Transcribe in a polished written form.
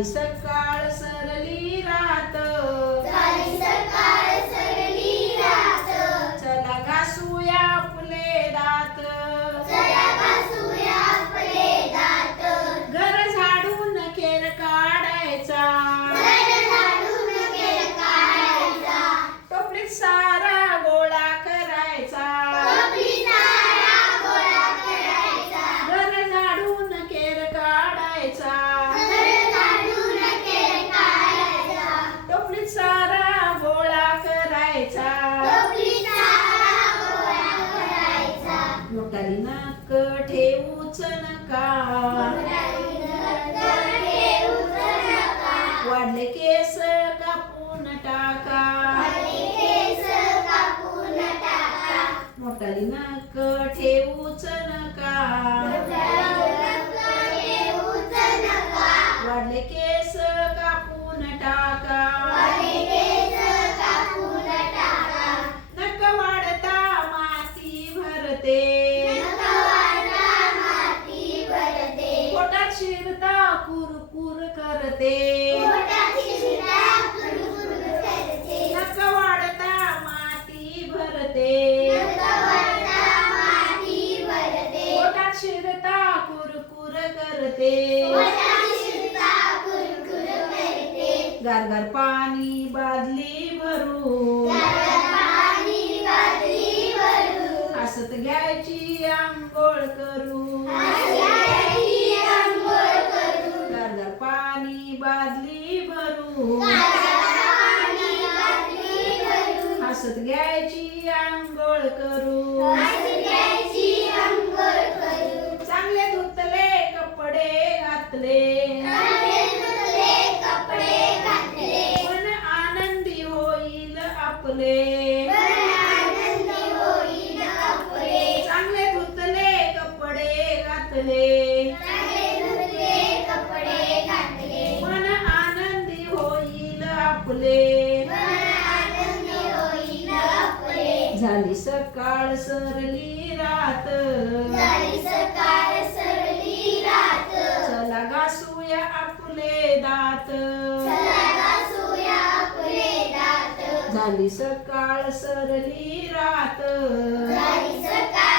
झाली सकाळ सरली रात, झाली सकाळ सरली रात, चला घासूया आपले दात, चला घासूया आपले दात, घर झाडून खेळ काढायचा, घर झाडून खेळ काढायचा, टोपलीत सारा गोळा करायचा, टोपलीत सारा गोळा करायचा, घर झाडून खेळ काढायचा, घर झाडून खेळ काढायचा, टोपलीत सारा गोळा करायचा, टोपलीत सारा गोळा करायचा, मोटारी नक ठेवूच नका, ठेवूच नका, वाढले केस कापून टाका, केस कापून टाका, मोटारी नक ठेवूच नका, ठेवूच नका, वाढले केस कापून टाका, केस कापून टाका, नक वाढता माती भरते, नखवाटा माती भरते, पोटात शिरता कुरकुर करते, पोटाची शिरा कुरकुर करते, नक वाढता माती भरते, नखवाटा माती भरते, पोटात शिरता कुरकुर करते, पोटाची शिरा कुरकुर करते, गारगार पाणी बादली भरू, पाणी बादली भरू, हसत घ्यायची आंघोळ करू, आंघोळ करू, गारगार पाणी बादली भरू, पाणी बादली भरू, हसत घ्यायची आंघोळ करू, घ्यायची आंघोळ करू, चांगले धुतले कपडे घातले, धुतले कपडे घातले, मन आनंदी होईल आपले, आनंदी होईल आपले, चांगले धुतले कपडे घातले, धुतले कपडे घातले, मन आनंदी होईल आपले, आनंदी होईल आपले, झाली सकाळ सरली रात, झाली सकाळ सरली रात, चला घासूया आपले दात, चला घासूया आपले दात, झाली सकाळ सरली रात, झाली सकाळ